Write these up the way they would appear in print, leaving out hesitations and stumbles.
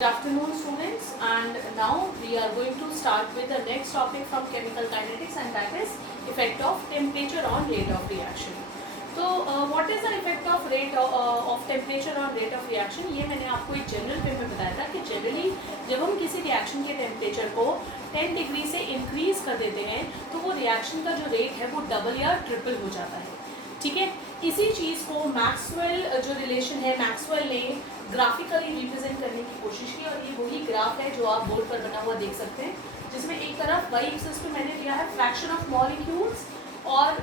Good afternoon students, and now we are going to start with the next topic from chemical kinetics, and that is effect of temperature on rate of reaction. तो what is the effect of rate of temperature on rate of reaction? ये मैंने आपको एक general वे में बताया था कि generally जब हम किसी रिएक्शन के टेम्परेचर को 10 डिग्री से इंक्रीज कर देते हैं तो वो रिएक्शन का जो रेट है वो डबल या ट्रिपल हो जाता है. ठीक है, इसी चीज़ को मैक्सवेल जो रिलेशन है मैक्सवेल ने ग्राफिकली रिप्रेजेंट करने की कोशिश की, और ये वही ग्राफ है जो आप बोर्ड पर बना हुआ देख सकते हैं, जिसमें एक तरफ वाई एक्सिस पे मैंने लिया है फ्रैक्शन ऑफ मॉलिक्यूल्स और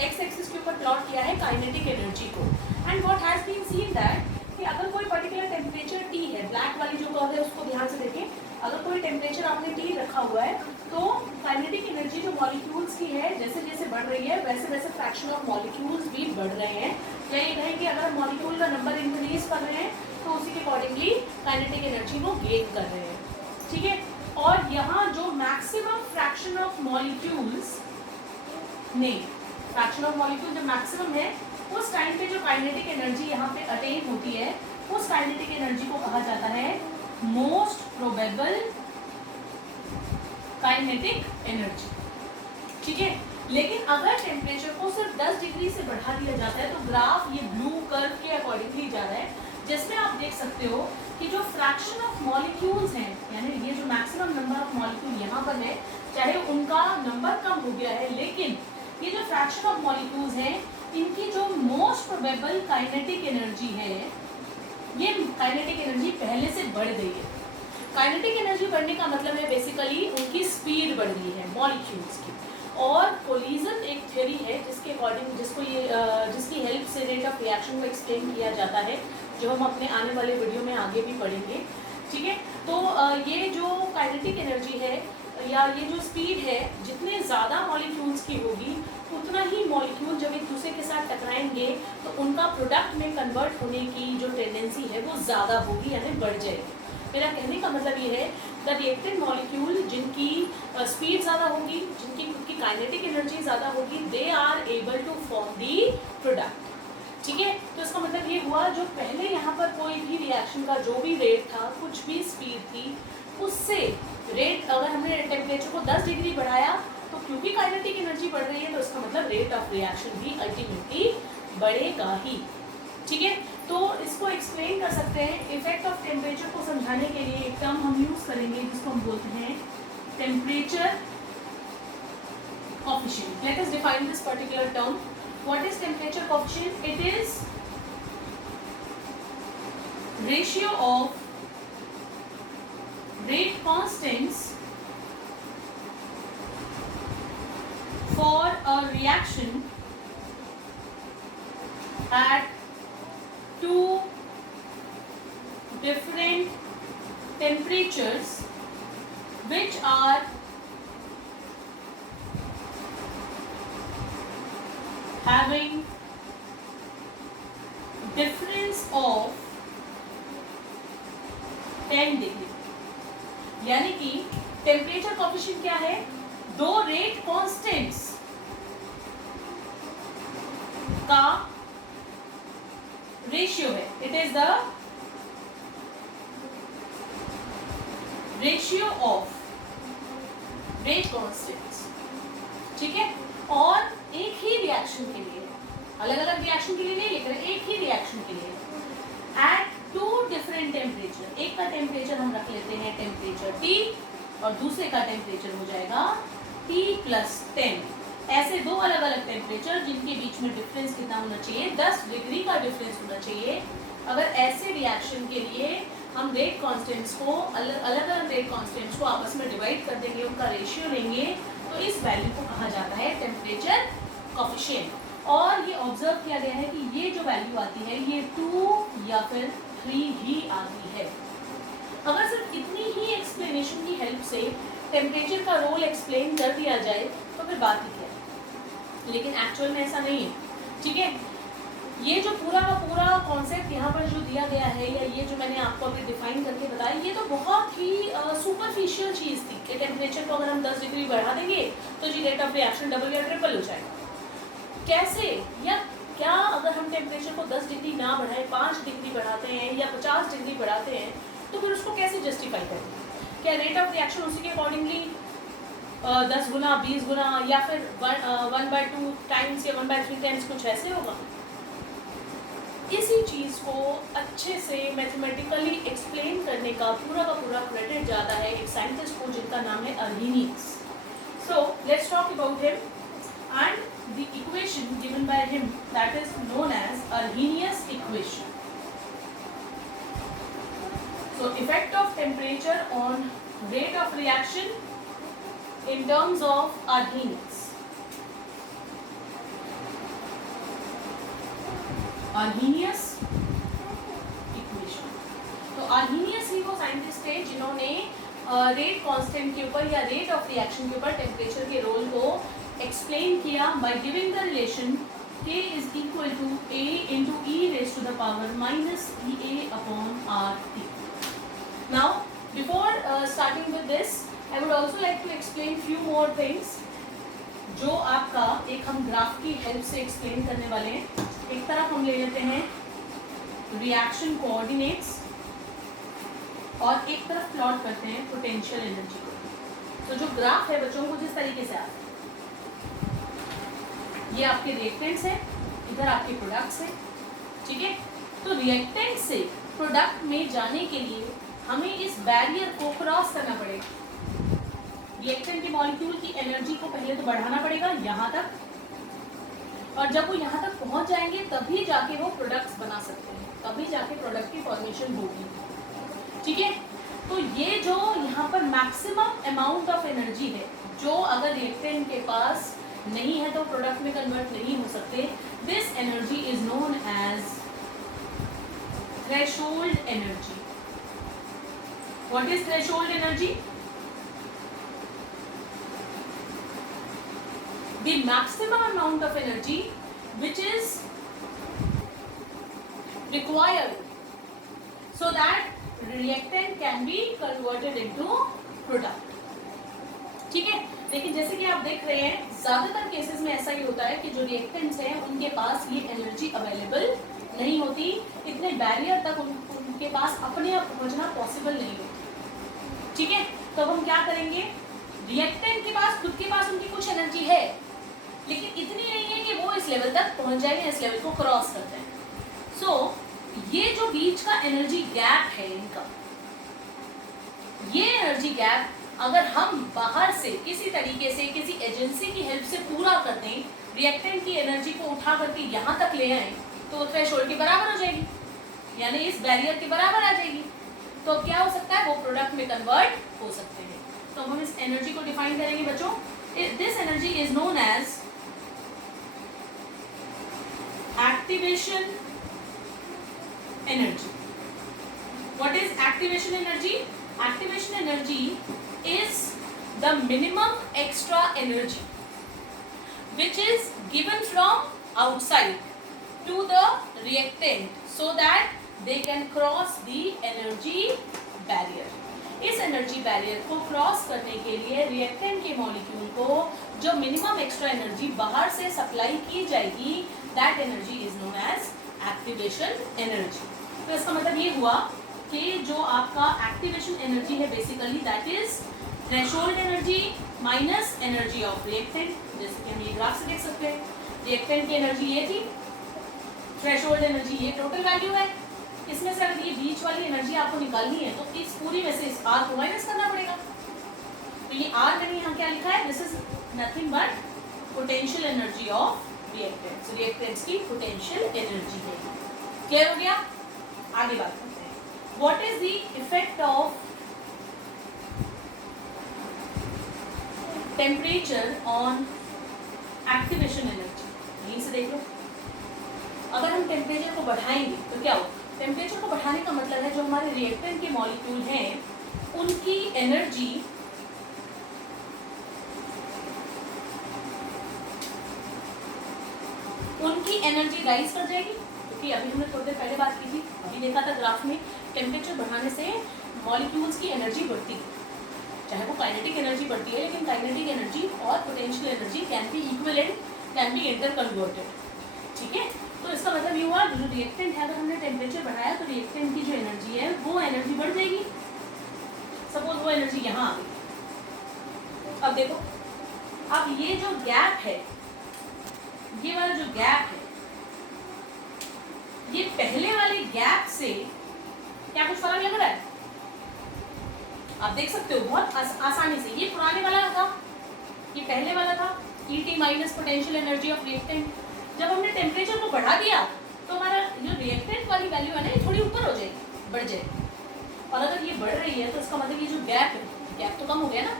एक्स एक्सिस के ऊपर प्लॉट किया है काइनेटिक एनर्जी को. And what has been seen that कि अगर कोई पर्टिकुलर टेम्परेचर टी है, ब्लैक वाली जो कर्व है उसको ध्यान से देखें, अगर कोई टेम्परेचर आपने टी रखा हुआ है तो काइनेटिक एनर्जी जो मॉलिक्यूल्स की है जैसे जैसे बढ़ रही है वैसे वैसे फ्रैक्शन ऑफ मॉलिक्यूल्स भी बढ़ रहे हैं. या ये कहें कि अगर मॉलिक्यूल का नंबर इंक्रीज कर रहे हैं तो उसी के अकॉर्डिंगली काइनेटिक एनर्जी को गेन कर रहे हैं. ठीक है, और यहाँ जो मैक्सिमम फ्रैक्शन ऑफ मॉलिक्यूल्स ने फ्रैक्शन ऑफ मॉलिक्यूल जो मैक्सिमम है उस टाइम पे जो काइनेटिक एनर्जी यहाँ पे अटेन होती है उस काइनेटिक एनर्जी को कहा जाता है मोस्ट प्रोबेबल काइनेटिक एनर्जी. ठीक है, लेकिन अगर टेम्परेचर को सिर्फ 10 डिग्री से बढ़ा दिया जाता है तो ग्राफ ये ब्लू कर्व के अकॉर्डिंगली जा रहा है, जिसमें आप देख सकते हो कि जो फ्रैक्शन ऑफ मॉलिक्यूल्स हैं, यानी ये जो मैक्सिमम नंबर ऑफ मॉलिक्यूल यहाँ पर है, चाहे उनका नंबर कम हो गया है, लेकिन ये जो फ्रैक्शन ऑफ मॉलिक्यूल्स हैं इनकी जो मोस्ट प्रोबेबल काइनेटिक एनर्जी है, ये काइनेटिक एनर्जी पहले से बढ़ गई है. काइनेटिक एनर्जी बढ़ने का मतलब है बेसिकली उनकी स्पीड बढ़ गई है मॉलिक्यूल्स की. और कोलिजन एक थ्योरी है जिसके अकॉर्डिंग जिसकी हेल्प से रेट ऑफ रिएक्शन को एक्सप्लेन किया जाता है, जो हम अपने आने वाले वीडियो में आगे भी पढ़ेंगे. ठीक है, तो ये जो काइनेटिक एनर्जी है या ये जो स्पीड है, जितने ज़्यादा मॉलिक्यूल्स की होगी उतना ही मॉलिक्यूल जब एक दूसरे के साथ टकराएंगे तो उनका प्रोडक्ट में कन्वर्ट होने की जो टेंडेंसी है वो ज़्यादा होगी, यानी बढ़ जाएगी. मेरा कहने का मतलब ये है द रिएक्टेंट मॉलिक्यूल जिनकी स्पीड ज़्यादा होगी, जिनकी खुद की काइनेटिक एनर्जी ज़्यादा होगी, they are able to form the product. ठीक है, तो इसका मतलब ये हुआ जो पहले यहाँ पर कोई भी रिएक्शन का जो भी रेट था, कुछ भी स्पीड थी, उससे रेट अगर हमने टेम्परेचर को 10 डिग्री बढ़ाया तो क्योंकि काइनेटिक एनर्जी बढ़ रही है तो इसका मतलब रेट ऑफ रिएक्शन भी अल्टीमेटली बढ़ेगा ही. ठीक है, तो इसको एक्सप्लेन कर सकते हैं. इफेक्ट ऑफ टेम्परेचर को समझाने के लिए एक टर्म हम यूज करेंगे जिसको हम बोलते हैं temperature coefficient. Let us define this particular term. What is temperature coefficient? It is ratio of rate constants for a reaction at two different temperatures which are having difference of 10 degree. यानी कि temperature coefficient क्या है? दो rate constants का ratio है. It is the ratio of rate constants. ठीक है, और एक ही रिएक्शन के लिए, अलग अलग रिएक्शन के लिए नहीं लिख रहे, एक ही रिएक्शन के लिए एट टू डिफरेंट टेम्परेचर. एक का टेम्परेचर हम रख लेते हैं टेम्परेचर T और दूसरे का टेम्परेचर हो जाएगा T+10. ऐसे दो अलग अलग टेम्परेचर जिनके बीच में डिफरेंस कितना होना चाहिए? 10 डिग्री का डिफरेंस होना चाहिए. अगर ऐसे रिएक्शन के लिए हम रेट कांस्टेंट्स को अलग अलग रेट कांस्टेंट्स को आपस में डिवाइड कर देंगे, उनका रेशियो लेंगे, तो इस वैल्यू को कहा जाता है टेम्परेचर कोएफिशिएंट. और ये ऑब्जर्व किया गया है कि ये जो वैल्यू आती है ये 2 या फिर 3 ही आती है. अगर सिर्फ इतनी ही एक्सप्लेनेशन की हेल्प से टेम्परेचर का रोल एक्सप्लेन कर दिया जाए तो फिर बात ही क्या है, लेकिन एक्चुअल में ऐसा नहीं है. ठीक है, ये जो पूरा का पूरा कॉन्सेप्ट यहाँ पर जो दिया गया है या ये जो मैंने आपको अभी डिफाइन करके बताया, ये तो बहुत ही सुपरफिशियल चीज़ थी कि टेम्परेचर को अगर हम 10 डिग्री बढ़ा देंगे तो जी रेट ऑफ रिएक्शन डबल या ट्रिपल हो जाएगा. कैसे या क्या अगर हम टेम्परेचर को 10 डिग्री ना बढ़ाएं, 5 डिग्री बढ़ाते हैं या 50 डिग्री बढ़ाते हैं तो फिर उसको कैसे जस्टिफाई करें? क्या रेट ऑफ रिएक्शन उसी के अकॉर्डिंगली 10 गुना 20 गुना या फिर 1/2 टाइम्स या 1/3 टाइम्स कुछ ऐसे होगा? इसी चीज़ को अच्छे से मैथमेटिकली एक्सप्लेन करने का पूरा क्रेडिट जाता है एक साइंटिस्ट को जिनका नाम है Arrhenius. So let's talk about him and the equation given by him that is known as Arrhenius equation. So effect of temperature on rate of reaction in terms of Arrhenius. Arrhenius equation. तो Arrhenius ही वो scientist थे जिन्होंने rate constant के ऊपर या rate of reaction के ऊपर temperature के रोल को एक्सप्लेन किया by giving the relation K is equal to A into E raised to the power minus EA upon RT. Now, before starting with this, I would also like to explain few more things. जो आपका एक हम graph की help से explain करने वाले हैं. एक तरफ हम ले लेते हैं रिएक्शन कोऑर्डिनेट्स और एक तरफ प्लॉट करते हैं पोटेंशियल एनर्जी को. तो जो ग्राफ है बच्चों को जिस तरीके से आता है, ये आपके रिएक्टेंट्स हैं, इधर आपके प्रोडक्ट्स हैं. ठीक है, तो रिएक्टेंट से प्रोडक्ट में जाने के लिए हमें इस बैरियर को क्रॉस करना पड़ेगा. रिएक्टेंट के मॉलिक्यूल की एनर्जी को पहले तो बढ़ाना पड़ेगा यहाँ तक, और जब वो यहाँ तक पहुँच जाएंगे तभी जाके वो प्रोडक्ट्स बना सकते हैं, तभी जाके प्रोडक्ट की फॉर्मेशन होगी. ठीक है, तो ये जो यहाँ पर मैक्सिमम अमाउंट ऑफ एनर्जी है जो अगर रिएक्टेंट के पास नहीं है तो प्रोडक्ट में कन्वर्ट नहीं हो सकते, this energy is known as threshold energy. What is threshold energy? The maximum amount of energy which is required so that reactant can be converted into product. ठीक है, लेकिन जैसे कि आप देख रहे हैं ज्यादातर केसेस में ऐसा ही होता है कि जो रिएक्टेंट्स हैं उनके पास ये एनर्जी अवेलेबल नहीं होती, इतने बैरियर तक उनके पास अपने आप पहुंचना पॉसिबल नहीं होता. ठीक है, तो अब हम क्या करेंगे, रिएक्टेंट के पास खुद के पास उनकी कुछ एनर्जी है लेकिन इतनी नहीं है कि वो इस लेवल तक पहुंच जाए, इस लेवल को क्रॉस करते हैं. सो ये जो बीच का एनर्जी गैप है इनका, ये एनर्जी गैप अगर हम बाहर से किसी तरीके से किसी एजेंसी की हेल्प से पूरा कर दें, रिएक्टेंट की एनर्जी को उठा करके यहाँ तक ले आए तो थ्रेशोल्ड के बराबर हो जाएगी, यानी इस बैरियर के बराबर आ जाएगी. तो क्या हो सकता है, वो प्रोडक्ट में कन्वर्ट हो सकते हैं. तो हम इस एनर्जी को डिफाइन करेंगे बच्चों. This energy is known as activation energy. What is activation energy? Activation energy is the minimum extra energy which is given from outside to the reactant so that they can cross the energy barrier. इस energy barrier को cross करने के लिए reactant के molecule को जो minimum extra energy बाहर से सप्लाई की जाएगी, that energy is known as activation energy. तो इसका मतलब ये हुआ कि जो आपका एक्टिवेशन एनर्जी है basically that is threshold energy minus energy of reactant. जैसे कि हम ये ग्राफ से देख सकते हैं, रिएक्टेंट की एनर्जी ये थी, थ्रेशोल्ड एनर्जी ये टोटल वैल्यू है. इसमें से अगर ये बीच वाली एनर्जी आपको निकालनी है तो इस पूरी में से इस आर को माइनस करना पड़ेगा. तो ये आर मैंने यहाँ क्या लिखा है, this is nothing but potential energy of reactants. Reactants की पोटेंशियल एनर्जी है. क्लियर हो गया? आगे बात करते हैं. What is the effect of temperature on activation energy? यहीं से देख लो. अगर हम टेम्परेचर को बढ़ाएंगे तो क्या होगा? टेम्परेचर को बढ़ाने का मतलब है जो हमारे रिएक्टेंट के मॉलिक्यूल हैं उनकी एनर्जी राइज कर जाएगी. क्योंकि अभी हमने थोड़ी देर पहले बात की थी, अभी देखा था ग्राफ में, टेम्परेचर बढ़ाने से मॉलिक्यूल्स की एनर्जी बढ़ती है. चाहे वो काइनेटिक एनर्जी बढ़ती है, लेकिन काइनेटिक एनर्जी और potential energy can be equivalent, can be inter converted. ठीक है, तो इसका मतलब ये हुआ जो रिएक्टेंट है, अगर हमने टेम्परेचर बढ़ाया तो रिएक्टेंट की जो एनर्जी है वो एनर्जी बढ़ जाएगी. वो एनर्जी यहाँ आ गई। अब देखो, अब ये जो गैप है, ये वाला जो गैप है, ये पहले वाले गैप से क्या कुछ फर्क लग रहा है? आप देख सकते हो बहुत आसानी से। ये पुराने वाला था, ये पहले वाला था, ET minus potential energy of reactant. जब हमने टेम्परेचर को बढ़ा दिया तो हमारा जो रिएक्टेंट वाली वैल्यू है ना, ये थोड़ी ऊपर हो जाएगी, बढ़ जाएगी। और अगर ये बढ़ रही है तो इसका मतलब ये जो गैप है, गैप तो कम हो गया ना,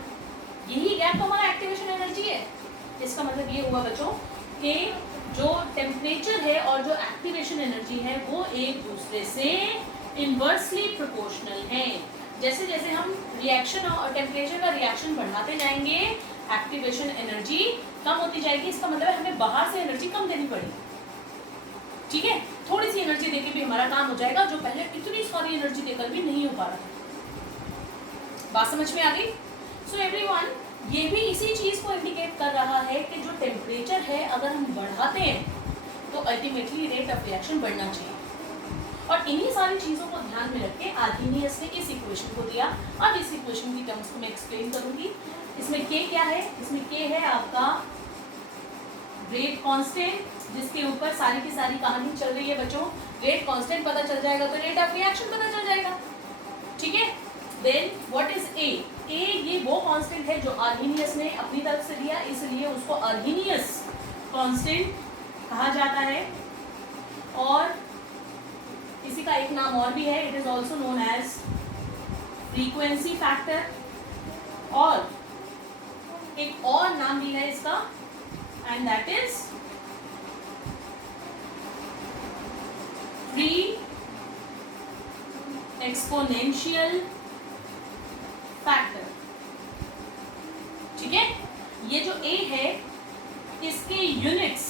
यही गैप तो हमारा एक्टिवेशन एनर्जी है। इसका मतलब ये हुआ बच्चों कि जो टेम्परेचर है और जो एक्टिवेशन एनर्जी है वो एक दूसरे से इनवर्सली प्रोपोर्शनल है। जैसे जैसे हम रिएक्शन और टेम्परेचर का रिएक्शन बढ़ाते जाएंगे, एक्टिवेशन एनर्जी कम होती जाएगी। इसका मतलब हमें बाहर से एनर्जी कम देनी पड़ेगी, ठीक है? थोड़ी सी एनर्जी देके भी हमारा काम हो जाएगा, जो पहले इतनी सारी एनर्जी देकर भी नहीं हो पा रहा था। बात समझ में आ गई? सो एवरीवन, ये भी इसी चीज को इंडिकेट कर रहा है कि जो टेम्परेचर है अगर हम बढ़ाते हैं तो अल्टीमेटली रेट ऑफ रिएक्शन बढ़ना चाहिए। और इन्हीं सारी चीजों को ध्यान में रख के आर्हीनियस ने इस इक्वेशन को दिया। अब इस इक्वेशन की टर्म्स को मैं एक्सप्लेन करूंगी। इसमें K क्या है? इसमें K है आपका रेट कांस्टेंट, जिसके ऊपर सारी की सारी कहानी चल रही है बच्चों। रेट कांस्टेंट पता चल जाएगा तो रेट ऑफ रिएक्शन पता चल जाएगा, ठीक है? Then what is A? A ये वो कांस्टेंट है जो आर्हीनियस ने अपनी तरफ से दिया, इसलिए उसको आर्हीनियस कांस्टेंट कहा जाता है। और इसी का एक नाम और भी है, it is also known as frequency factor. और एक और नाम भी है इसका, and that is pre exponential factor, ठीक है? ये जो A है इसके units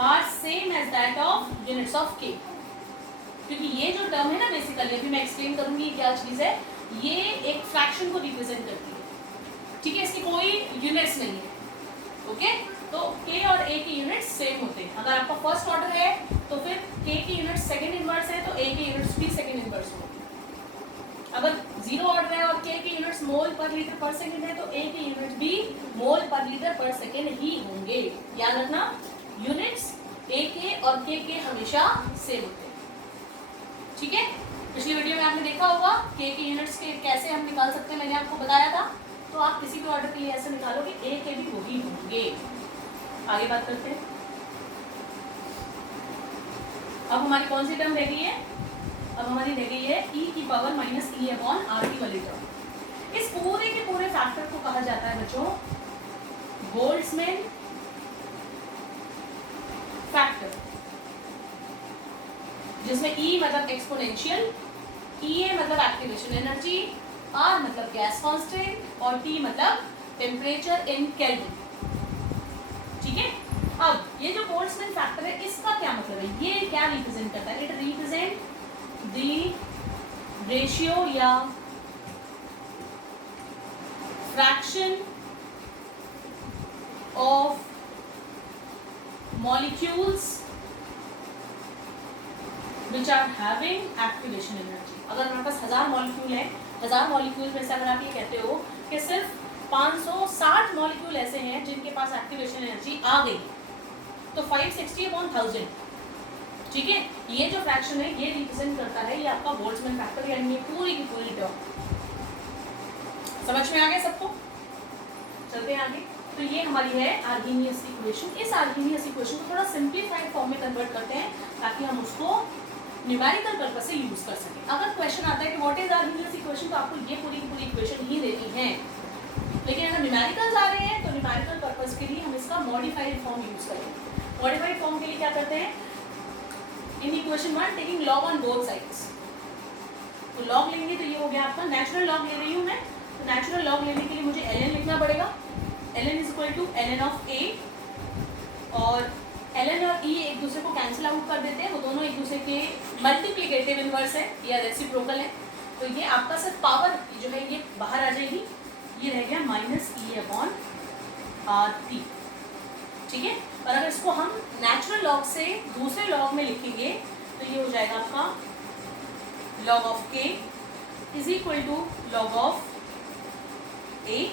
are same as that of units of K। क्योंकि ये जो टर्म है ना, बेसिकली अभी मैं एक्सप्लेन करूंगी क्या चीज है, ये एक फ्रैक्शन को रिप्रेजेंट करती है, ठीक है? इसकी कोई यूनिट्स नहीं है, ओके? तो K और A के यूनिट्स सेम होते हैं। अगर आपका फर्स्ट ऑर्डर है तो फिर K की यूनिट्स सेकंड इनवर्स है तो A की यूनिट्स भी सेकंड इनवर्स होगी। अगर जीरो ऑर्डर है और K के यूनिट्स मोल पर लीटर पर सेकंड है तो A के यूनिट्स भी मोल पर लीटर पर सेकंड ही होंगे। याद रखना, यूनिट्स A के और K के हमेशा सेम होते हैं, ठीक है? पिछली वीडियो में आपने देखा होगा K के यूनिट्स के कैसे हम निकाल सकते हैं, मैंने आपको बताया था। तो आप किसी भी ऑर्डर के लिए ऐसे निकालो कि A के भी वही होंगे। आगे बात करते हैं। अब हमारी कौन सी टर्म रह गई है? अब हमारी रह गई है E की पावर माइनस E/RT वाली टर्म। इस पूरे के पूरे फैक्टर को कहा जाता है बच्चों बोल्ट्जमैन फैक्टर, जिसमें E मतलब एक्सपोनेंशियल, EA मतलब एक्टिवेशन एनर्जी, R मतलब गैस कांस्टेंट और T मतलब टेम्परेचर इन केल्विन, ठीक है? अब ये जो बोल्ट्जमैन फैक्टर है इसका क्या मतलब है? ये क्या रिप्रेजेंट करता है? इट रिप्रेजेंट द रेशियो या fraction of molecules which are having activation energy। अगर हमारे पास 1000 मॉलिक्यूल है, 1000 मॉलिक्यूल में से अगर आप ये कहते हो कि सिर्फ 560 मॉलिक्यूल ऐसे हैं जिनके पास एक्टिवेशन एनर्जी आ गई, तो 560/1000, ठीक है? ये जो फ्रैक्शन है ये रिप्रेजेंट करता है ये आपका बोल्ट्जमैन फैक्टर, यानी ये पूरी की पूरी टर्म। समझ में आ गया सबको? चलते हैं आगे। तो ये हमारी है आर्हीनियस इक्वेशन। इस आर्हीनियस इक्वेशन को थोड़ा सिंप्लीफाइड फॉर्म में कन्वर्ट करते हैं ताकि हम उसको न्यूमेरिकल पर्पस से यूज कर सकें। अगर क्वेश्चन आता है कि व्हाट इज आर्हीनियस इक्वेशन, तो आपको ये पूरी की पूरी इक्वेशन ही देनी है। लेकिन अगर न्यूमेरिकल्स आ रहे हैं तो न्यूमेरिकल पर्पस के लिए हम इसका मॉडिफाइड फॉर्म यूज करेंगे। मॉडिफाइड फॉर्म के लिए क्या करते हैं? In equation 1 taking log on both sides. तो लॉग लेंगे तो ये हो गया आपका, नेचुरल लॉग ले रही हूँ मैं, तो नेचुरल लॉग लेने के लिए मुझे ln लिखना पड़ेगा। ln is equal to ln of a, और ln और e एक दूसरे को कैंसिल आउट कर देते हैं, वो दोनों एक दूसरे के मल्टीप्लिकेटिव इनवर्स है या रेसिप्रोकल है। तो ये आपका सिर्फ पावर जो है ये बाहर आ जाएगी, ये रह गया माइनस E/RT, ठीक है? और अगर इसको हम नेचुरल लॉग से दूसरे लॉग में लिखेंगे तो ये हो जाएगा आपका log of k is is equal to log of A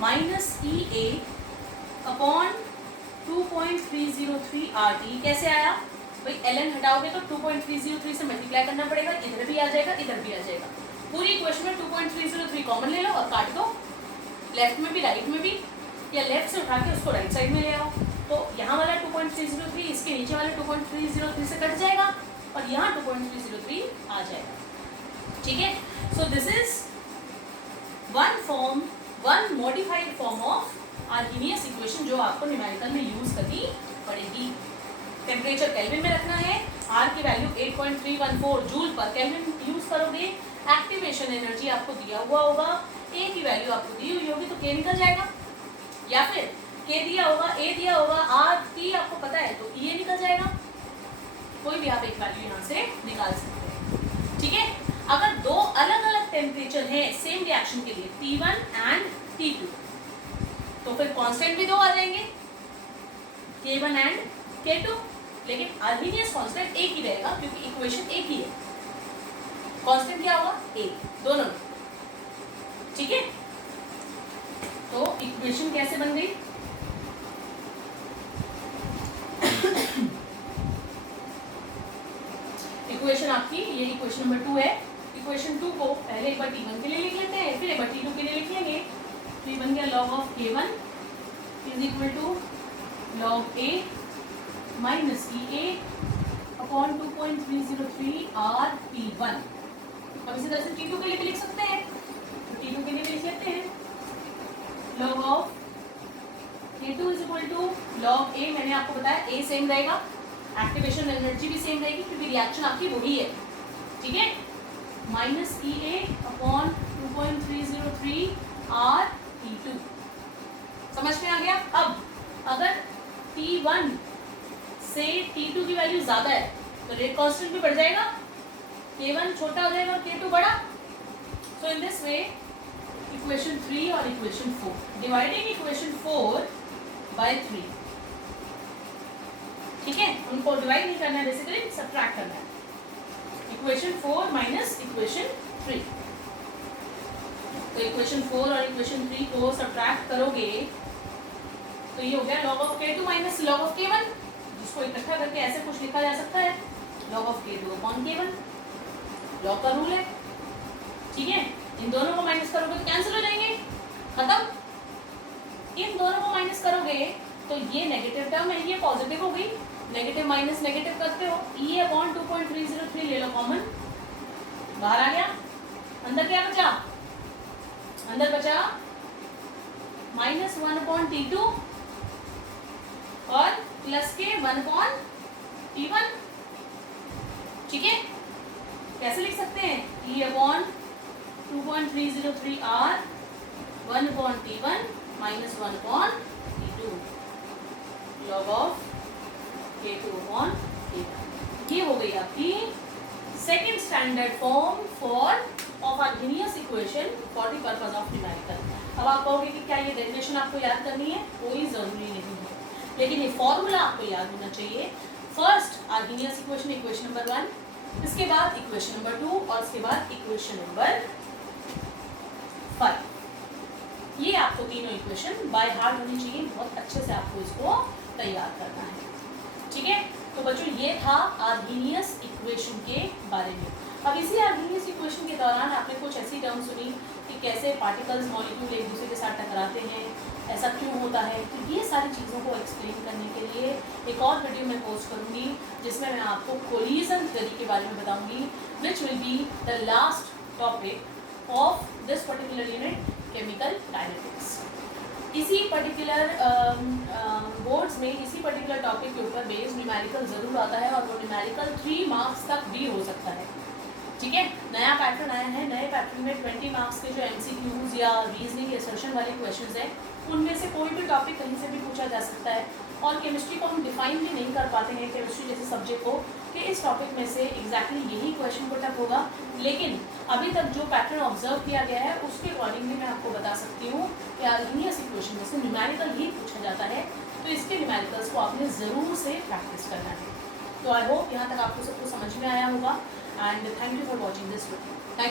minus E A upon 2.303 RT। कैसे आया भाई, ln हटाओगे तो 2.303 से मल्टीप्लाई करना पड़ेगा, इधर भी आ जाएगा इधर भी आ जाएगा। पूरी इक्वेशन में 2.303 कॉमन ले लो और काट दो, लेफ्ट में भी राइट में भी, या लेफ्ट से उठा के उसको राइट साइड में ले आओ। तो यहाँ वाला 2.303 इसके नीचे वाले 2.303 से कट जाएगा और यहाँ 2.303 आ जाएगा। ठीक है, so this is one modified form of Arrhenius equation जो आपको न्यूमेरिकल में यूज करनी पड़ेगी। टेम्परेचर केल्विन में रखना है, आर की वैल्यू 8.314 जूल पर केल्विन यूज करोगे। एक्टिवेशन एनर्जी आपको दिया हुआ होगा, ए की वैल्यू आपको दी हुई होगी तो के निकल जाएगा, या फिर के दिया होगा ए दिया होगा, आर टी आपको पता है तो ये निकल जाएगा। कोई भी आप एक वैल्यू यहाँ से निकाल सकते हैं। ठीक है, अगर दो अलग अलग टेम्परेचर है सेम रिएक्शन के लिए T1 एंड T2 तो फिर कांस्टेंट भी दो आ जाएंगे, K1 एंड K2, लेकिन आर्हीनियस कांस्टेंट एक ही रहेगा क्योंकि इक्वेशन एक ही है। कांस्टेंट क्या होगा, ए दोनों। ठीक है, तो इक्वेशन कैसे बन गई, इक्वेशन आपकी ये इक्वेशन नंबर 2 है। इक्वेशन 2 को पहले एक बार T1 के लिए लिख लेते हैं, फिर एक बार T2 के लिए लिख लेंगे। तो ये बन गया log of K1 is equal to log A minus E A upon 2.303 RP1। अब इसी तरह से T2 के लिए भी लिख सकते हैं, तो T2 के लिए भी लिख लेते हैं log of K2 is equal to log A. मैंने आपको बताया ए सेम रहेगा, एक्टिवेशन एनर्जी भी सेम रहेगी क्योंकि रिएक्शन आपकी वही है। ठीक है, minus E A upon 2.303 RP2। समझ में आ गया। अब अगर T1 से T2 की वैल्यू ज्यादा है तो रेट कांस्टेंट भी बढ़ जाएगा, K1 छोटा हो जाएगा और K2 बड़ा। सो इन दिस वे इक्वेशन 3 और इक्वेशन 4, डिवाइडिंग इक्वेशन 4 बाय 3। ठीक है, उनको डिवाइड नहीं करना है, बेसिकली सब्ट्रैक्ट करना है। इक्वेशन 4 माइनस इक्वेशन 3, तो इक्वेशन 4 और इक्वेशन 3 को सब्ट्रैक्ट करोगे तो ये हो गया log of K2 minus log of K1, जिसको इकट्ठा करके ऐसे कुछ लिखा जा सकता है log of K2 upon K1, log का रूल है। ठीक है, इन दोनों को माइनस करोगे तो कैंसिल हो जाएंगे, खत्म। इन दोनों को माइनस करोगे तो ये नेगेटिव टर्म है, ये पॉजिटिव हो गई, नेगेटिव माइनस नेगेटिव करते हो, e अपॉन 2.303 ले लो कॉमन, बाहर आ गया। अंदर क्या बचा, अंदर बचा -1 अपॉन T2 और प्लस के 1 अपॉन T1। ठीक है, कैसे लिख सकते हैं, e upon 2.303 R 1 upon T1 minus 1 upon T2 log of K2 upon K1। ये हो गई आपकी second standard form for of Arrhenius equation for the purpose of numerical. अब आप कहोगे कि क्या ये डेफिनेशन आपको याद करनी है, कोई ज़रूरी नहीं है, लेकिन ये फॉर्मूला आपको याद होना चाहिए। First Arrhenius equation, equation number 1, इसके बाद इक्वेशन नंबर 2 और इसके बाद इक्वेशन नंबर 5। ये आपको तीनों इक्वेशन बाय हार्ट होनी चाहिए, बहुत अच्छे से आपको इसको तैयार करना है। ठीक है, तो बच्चों ये था आर्हीनियस इक्वेशन के बारे में। अब इसी आर्हीनियस इक्वेशन के दौरान आपने कुछ ऐसी टर्म सुनी कि कैसे पार्टिकल्स मॉलिक्यूल एक दूसरे के साथ टकराते हैं, ऐसा क्यों होता है। तो ये सारी चीज़ों को एक्सप्लेन करने के लिए एक और वीडियो मैं पोस्ट करूँगी जिसमें मैं आपको कोलिजन थ्योरी के बारे में बताऊँगी, which will be the last topic of this particular unit chemical dynamics. इसी पर्टिकुलर बोर्ड्स में इसी पर्टिकुलर टॉपिक के ऊपर बेस्ड न्यूमेरिकल ज़रूर आता है और वो न्यूमेरिकल 3 मार्क्स तक भी हो सकता है। ठीक है, नया पैटर्न आया है, नए पैटर्न में 20 मार्क्स के जो MCQs या रीजनिंग असर्शन वाले क्वेश्चंस हैं उनमें से कोई भी टॉपिक कहीं से भी पूछा जा सकता है। और केमिस्ट्री को हम डिफाइन भी नहीं कर पाते हैं, केमिस्ट्री जैसे सब्जेक्ट को, कि इस टॉपिक में से एग्जैक्टली यही क्वेश्चन पुटअप होगा। लेकिन अभी तक जो पैटर्न ऑब्जर्व किया गया है उसके अकॉर्डिंगली मैं आपको बता सकती हूँ कि आर्हीनियस इक्वेशन में से न्यूमेरिकल ही पूछा जाता है, तो इसके न्यूमेरिकल्स को आपने ज़रूर से प्रैक्टिस करना है। तो आई होप यहाँ तक आपको सबको समझ में आया होगा, and thank you for watching this video.